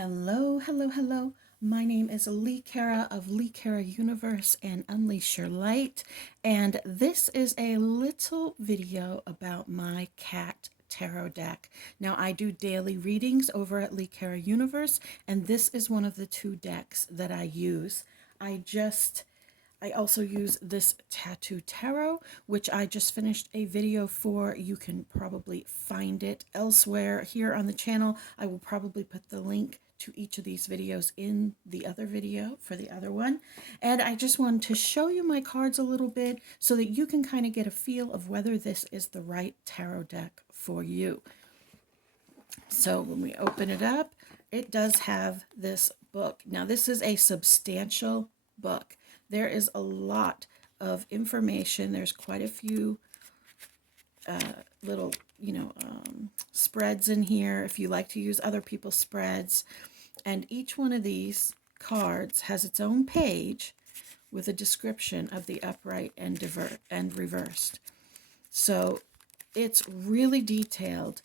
Hello, hello, hello. My name is Lee Kara of Lee Kara Universe and Unleash Your Light, and this is a little video about my cat tarot deck. Now, I do daily readings over at Lee Kara Universe, and this is one of the two decks that I use. I also use this Tattoo Tarot, which I just finished a video for. You can probably find it elsewhere here on the channel. I will probably put the link to each of these videos in the other video for the other one. And I just wanted to show you my cards a little bit so that you can kind of get a feel of whether this is the right tarot deck for you. So when we open it up, it does have this book. Now, this is a substantial book. There is a lot of information. There's quite a few little, spreads in here if you like to use other people's spreads. And each one of these cards has its own page with a description of the upright and reversed. So it's really detailed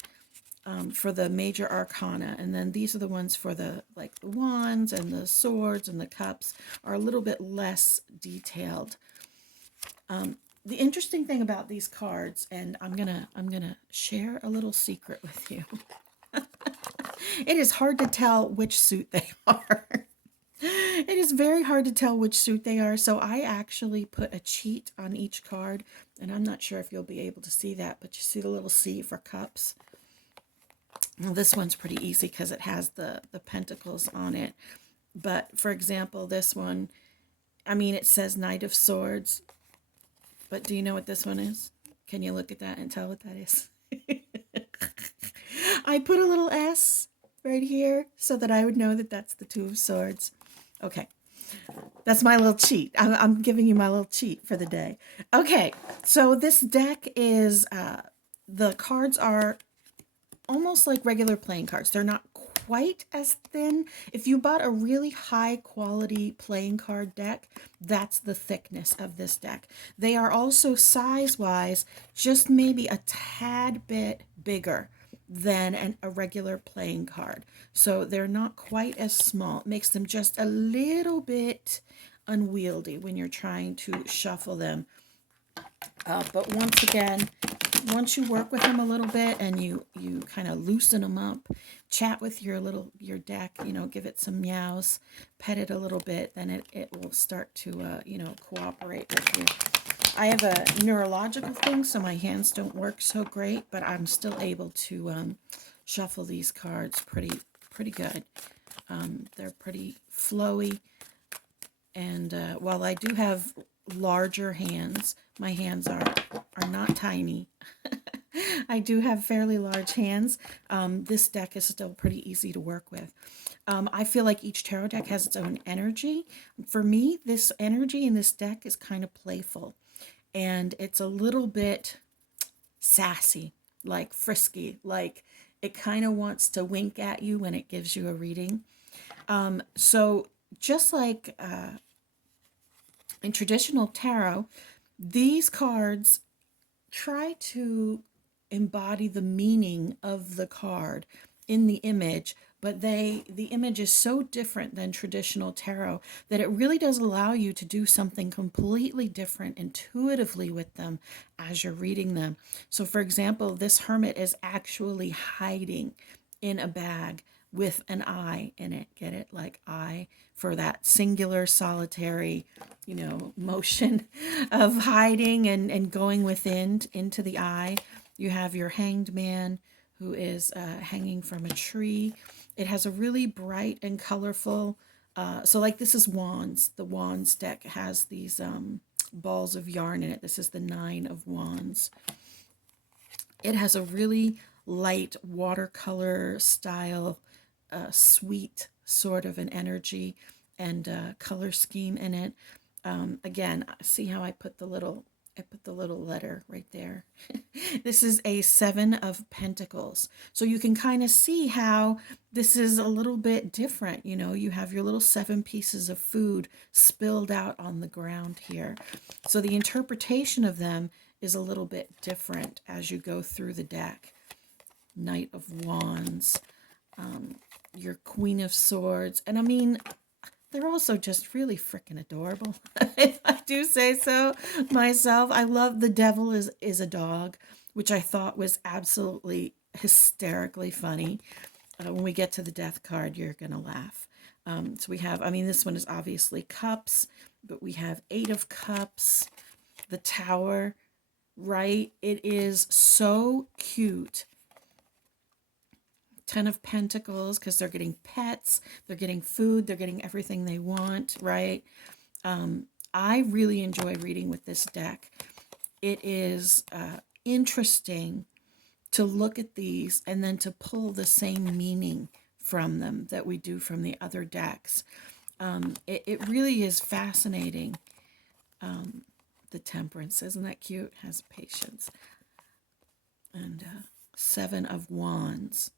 for the major arcana, and then these are the ones for the the wands and the swords and the cups are a little bit less detailed. The interesting thing about these cards, and I'm gonna share a little secret with you. It is hard to tell which suit they are. It is very hard to tell which suit they are, so I actually put a cheat on each card, and I'm not sure if you'll be able to see that, but you see the little C for cups. Well, this one's pretty easy because it has the pentacles on it. But for example, this one, it says Knight of Swords. But do you know what this one is? Can you look at that and tell what that is? I put a little S right here so that I would know that that's the Two of Swords. Okay. That's my little cheat. I'm giving you my little cheat for the day. Okay. So this deck is, the cards are almost like regular playing cards. They're not quite as thin. If you bought a really high quality playing card deck, that's the thickness of this deck. They are also size wise just maybe a tad bit bigger than a regular playing card. So they're not quite as small. It makes them just a little bit unwieldy when you're trying to shuffle them. But once again, once you work with them a little bit and you kind of loosen them up, chat with your deck, give it some meows, pet it a little bit, then it will start to cooperate with you. I have a neurological thing, so my hands don't work so great, but I'm still able to shuffle these cards pretty good. They're pretty flowy, and while I do have larger hands, my hands are not tiny. I do have fairly large hands. This deck is still pretty easy to work with. I feel like each tarot deck has its own energy. For me, this energy in this deck is kind of playful, and it's a little bit sassy, like frisky, like it kind of wants to wink at you when it gives you a reading. So just like in traditional tarot, these cards try to embody the meaning of the card in the image, but the image is so different than traditional tarot that it really does allow you to do something completely different intuitively with them as you're reading them. So for example, this hermit is actually hiding in a bag with an eye in it. Get it? Like eye for that singular solitary, motion of hiding and going within into the eye. You have your hanged man who is hanging from a tree. It has a really bright and colorful, so like this is wands. The wands deck has these balls of yarn in it. This is the 9 of Wands. It has a really light watercolor style, sweet sort of an energy and color scheme in it. Again, see how I put the little letter right there. This is a 7 of Pentacles. So you can kind of see how this is a little bit different. You have your little 7 pieces of food spilled out on the ground here. So the interpretation of them is a little bit different as you go through the deck. Knight of Wands. your Queen of Swords. And I mean, they're also just really freaking adorable, if I do say so myself. I love the Devil is a dog, which I thought was absolutely hysterically funny. When we get to the Death card, you're going to laugh. So we have, I mean, this one is obviously cups, but we have 8 of cups, the Tower, right? It is so cute. 10 of Pentacles, because they're getting pets, they're getting food, they're getting everything they want, right? I really enjoy reading with this deck. It is interesting to look at these and then to pull the same meaning from them that we do from the other decks. It really is fascinating. The Temperance, isn't that cute? Has patience. And 7 of Wands.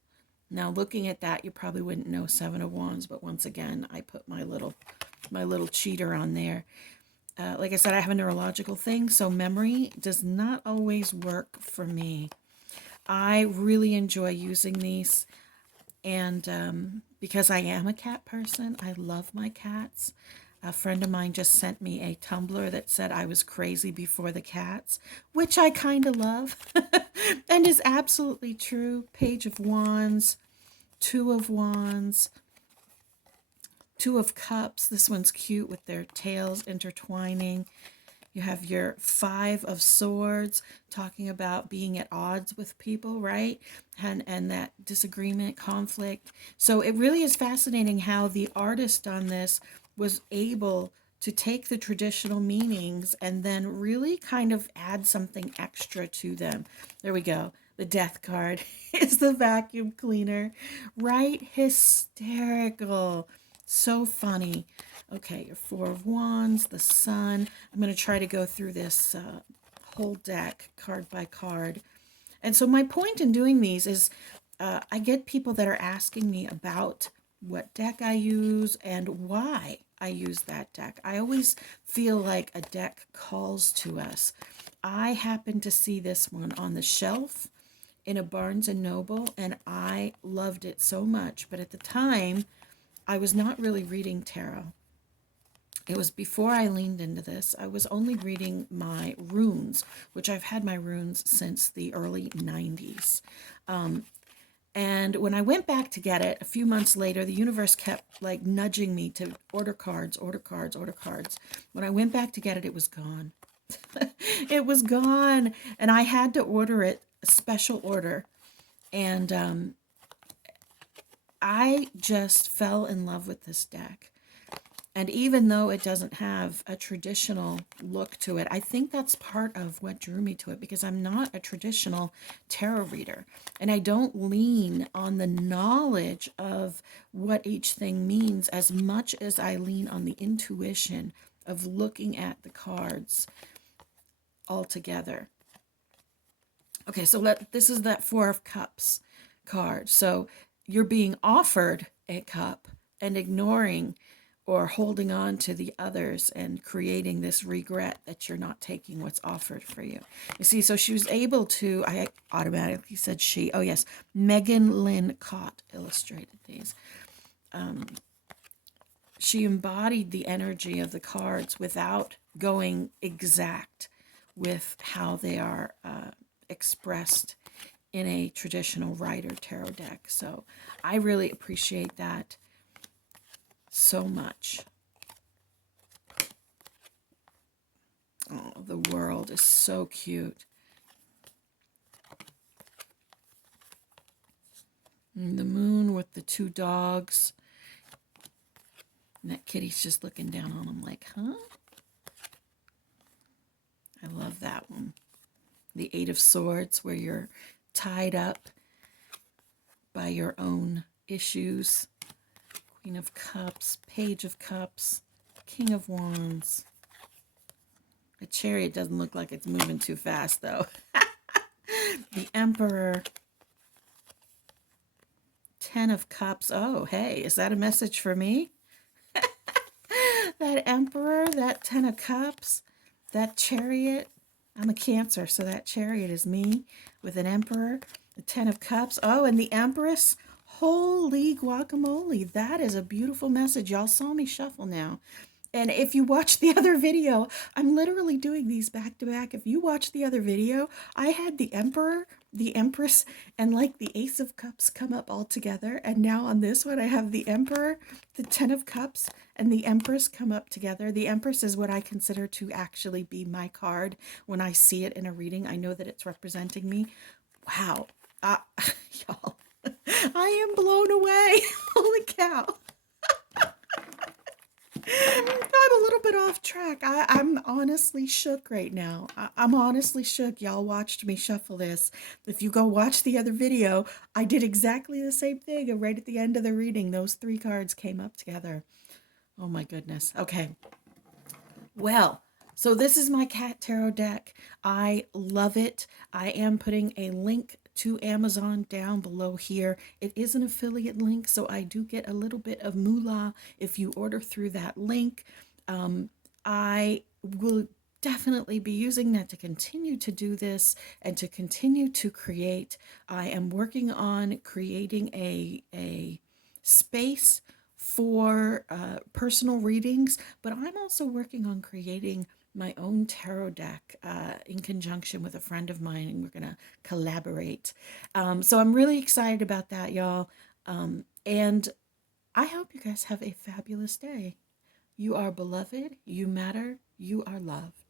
Now, looking at that, you probably wouldn't know 7 of Wands, but once again, I put my little cheater on there. Like I said, I have a neurological thing, so memory does not always work for me. I really enjoy using these, and because I am a cat person, I love my cats. A friend of mine just sent me a Tumblr that said I was crazy before the cats, which I kind of love and is absolutely true. Page of Wands, 2 of Wands, 2 of Cups. This one's cute with their tails intertwining. You have your 5 of Swords, talking about being at odds with people, right? And that disagreement, conflict. So it really is fascinating how the artist on this was able to take the traditional meanings and then really kind of add something extra to them. There we go. The Death card is the vacuum cleaner, right? Hysterical. So funny. Okay, your 4 of Wands, the Sun. I'm going to try to go through this whole deck card by card. And so my point in doing these is I get people that are asking me about what deck I use and why I use that deck. I always feel like a deck calls to us. I happened to see this one on the shelf in a Barnes & Noble, and I loved it so much. But at the time, I was not really reading tarot. It was before I leaned into this. I was only reading my runes, which I've had my runes since the early 90s. And when I went back to get it, a few months later, the universe kept like nudging me to order cards, order cards, order cards. When I went back to get it, it was gone. It was gone. And I had to order it, a special order. And I just fell in love with this deck. And even though it doesn't have a traditional look to it, I think that's part of what drew me to it, because I'm not a traditional tarot reader. And I don't lean on the knowledge of what each thing means as much as I lean on the intuition of looking at the cards all together. Okay, so this is that 4 of Cups card. So you're being offered a cup and ignoring or holding on to the others and creating this regret that you're not taking what's offered for you. You see, so she was able to, I automatically said she, oh yes, Megan Lynn Cott illustrated these. She embodied the energy of the cards without going exact with how they are expressed in a traditional Rider tarot deck. So I really appreciate that so much. Oh, the World is so cute. And the Moon with the 2 dogs. And that kitty's just looking down on him like, huh? I love that one. The 8 of Swords, where you're tied up by your own issues. Queen of Cups, Page of Cups, King of Wands. The Chariot doesn't look like it's moving too fast, though. The Emperor. 10 of Cups. Oh, hey, is that a message for me? That Emperor, that 10 of Cups, that Chariot. I'm a Cancer, so that Chariot is me with an Emperor. The 10 of Cups. Oh, and the Empress. Holy guacamole. That is a beautiful message. Y'all saw me shuffle now. And if you watch the other video, I'm literally doing these back to back. If you watch the other video, I had the Emperor, the Empress, and like the Ace of Cups come up all together. And now on this one, I have the Emperor, the Ten of Cups, and the Empress come up together. The Empress is what I consider to actually be my card. When I see it in a reading, I know that it's representing me. Wow. Y'all, I am blown away. Holy cow. I'm a little bit off track. I'm honestly shook right now. I'm honestly shook. Y'all watched me shuffle this. If you go watch the other video, I did exactly the same thing. And right at the end of the reading, those three cards came up together. Oh my goodness. Okay. Well, so this is my cat tarot deck. I love it. I am putting a link to Amazon down below here. It is an affiliate link, so I do get a little bit of moolah if you order through that link. I will definitely be using that to continue to do this and to continue to create. I am working on creating a space for personal readings, but I'm also working on creating my own tarot deck in conjunction with a friend of mine, and we're going to collaborate. So I'm really excited about that, y'all. And I hope you guys have a fabulous day. You are beloved, you matter, you are loved.